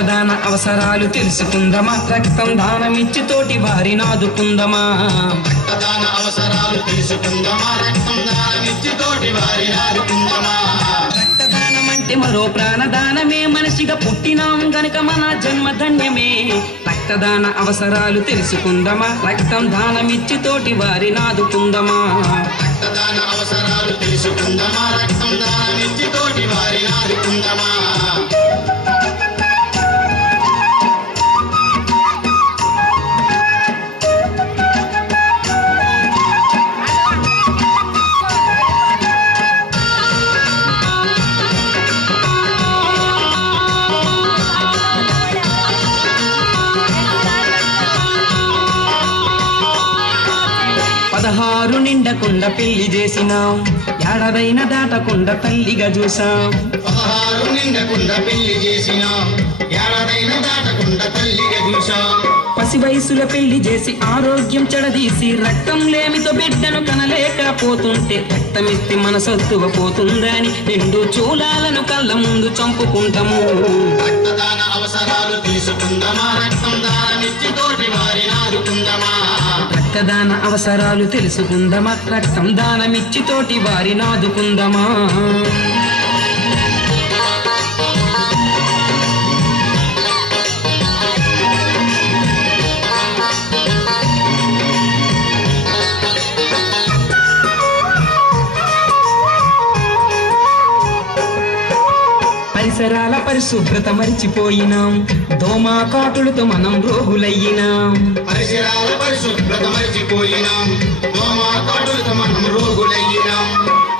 రక్తదాన అవసరాలు తెలుసుకుందమా, రక్తం దానమిచ్చి తోటి వారిని ఆదుకుందమా. రక్తదాన అవసరాలు తెలుసుకుందమా, రక్తం దానమిచ్చి తోటి వారిని ఆదుకుందమా. రక్తదానం అంటే మరో ప్రాణదానమే, మనిషిగా పుట్టినాం గనుక మన జన్మ ధన్యమే. రక్తదాన అవసరాలు తెలుసుకుందమా, రక్తం దానమిచ్చి తోటి వారిని ఆదుకుందమా. రక్తదాన అవసరాలు తెలుసుకుందమా, రక్తం దానమిచ్చి తోటి వారిని ఆదుకుందమా. పదహారు నిండకుండా పెళ్లి చేసినాం, ఏడాదైనా దాటకుండా తల్లిగా చూసాం. 16 నిండకుండా పెళ్లి చేసినాం, ఏడాదైనా దాటకుండా తల్లిగా చూసాం. పసి వయసులో పెళ్లి చేసి ఆరోగ్యం చెడదీసి రక్తం లేమితో బిడ్డను కనలేకపోతుంటే రక్తమిస్తే మన సత్తువ పోతుందని నిండు చూలాలను కళ్ళ ముందు చంపుకుంటాము. రక్తదాన అవసరాలు తెలుసుకుందమా, రక్తం దానమిచ్చి తోటి వారిని ఆదుకుందమా. రక్తదాన అవసరాలు తెలుసుకుందమా, రక్తం దానమిచ్చి తోటి వారిని ఆదుకుందమా. పరిసరాల పరిశుభ్రత మరిచిపోయినాం, దోమా కాటులతో మనం రోగులయ్యినాం. పరిసరాల పరిశుభ్రత మరిచిపోయినాం, దోమా కాటులతో మనం రోగులయ్యినాం.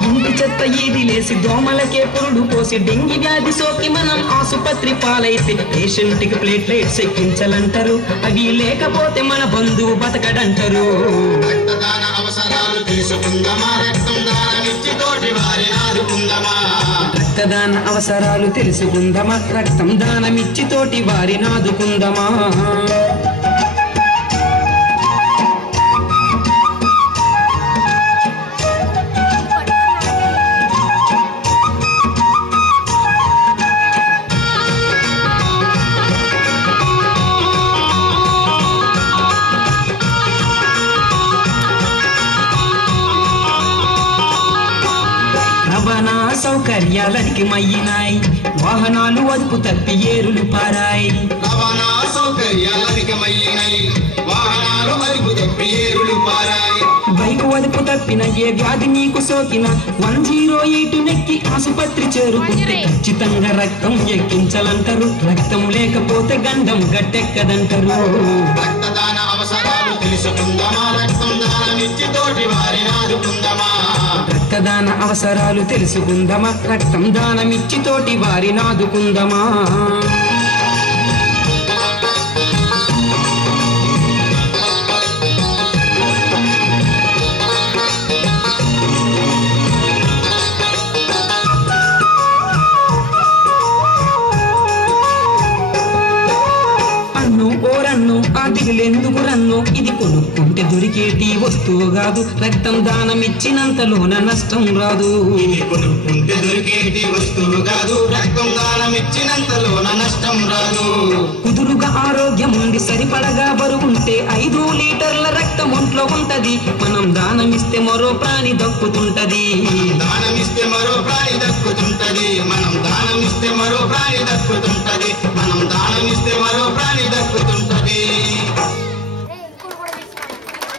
ఇంటి చెత్త ఈది లేసి దోమలకే పురుడు పోసి డెంగి వ్యాధి సోకి మనం ఆసుపత్రి పాలైతే పేషెంట్ కి ప్లేట్లెట్స్ ఎక్కించాలంటారు, అవి లేకపోతే మన బంధువు బతకడంటారు. రక్తదాన అవసరాలు తెలుసుకుందమా, రక్తం దానమిచ్చి తోటి వారిని ఆదుకుందమా. రక్తదాన అవసరాలు తెలుసుకుందమా, రక్తం దానమిచ్చి తోటి వారిని ఆదుకుందమా. రవాణా సౌకర్యాలకి మయ్యినాయి, వాహనాలు అదుపు తప్పి ఏరులు పారాయి. రవాణా సౌకర్యాలధికమయ్యినాయి, వాహనాలు అదుపు తప్పి ఏరులు పారాయి. బైకు అదుపు తప్పిన ఏ వ్యాధి నీకు సోకిన 108 నెక్కి ఆసుపత్రి చేరుకుంటే ఖచ్చితంగా రక్తం ఎక్కించాలంటారు, రక్తం లేకపోతే గండం గట్టెక్కదంటారు. రక్తదాన అవసరాలు తెలుసుకుందమా, రక్తం దానమిచ్చి తోటి వారిని ఆదుకుందమా. రక్తదాన అవసరాలు తెలుసుకుందమా, రక్తం దానమిచ్చి తోటి వారిని ఆదుకుందమా. ఓరన్ను ఆ దిగులెందుకు రన్ను, ఇది కొనుక్కుంటే దొరికేటి వస్తువు కాదు, రక్తం దానమిచ్చినంతలోన నష్టం రాదు. ఇది కొనుక్కుంటే దొరికేటి వస్తువు కాదు, రక్తం దానమిచ్చినంతలోన నష్టం రాదు. కుదురుగా ఆరోగ్యం ఉండి సరిపడగా బరువుంటే 5 లీటర్ల రక్తం ఒంట్లో ఉంటది, మనం దానమిస్తే మరో ప్రాణి దక్కుతుంటది. దానమిస్తే మరో ప్రాణి దక్కుతుంటది, మనం దానమిస్తే మరో ప్రాణి దక్కుతుంటది.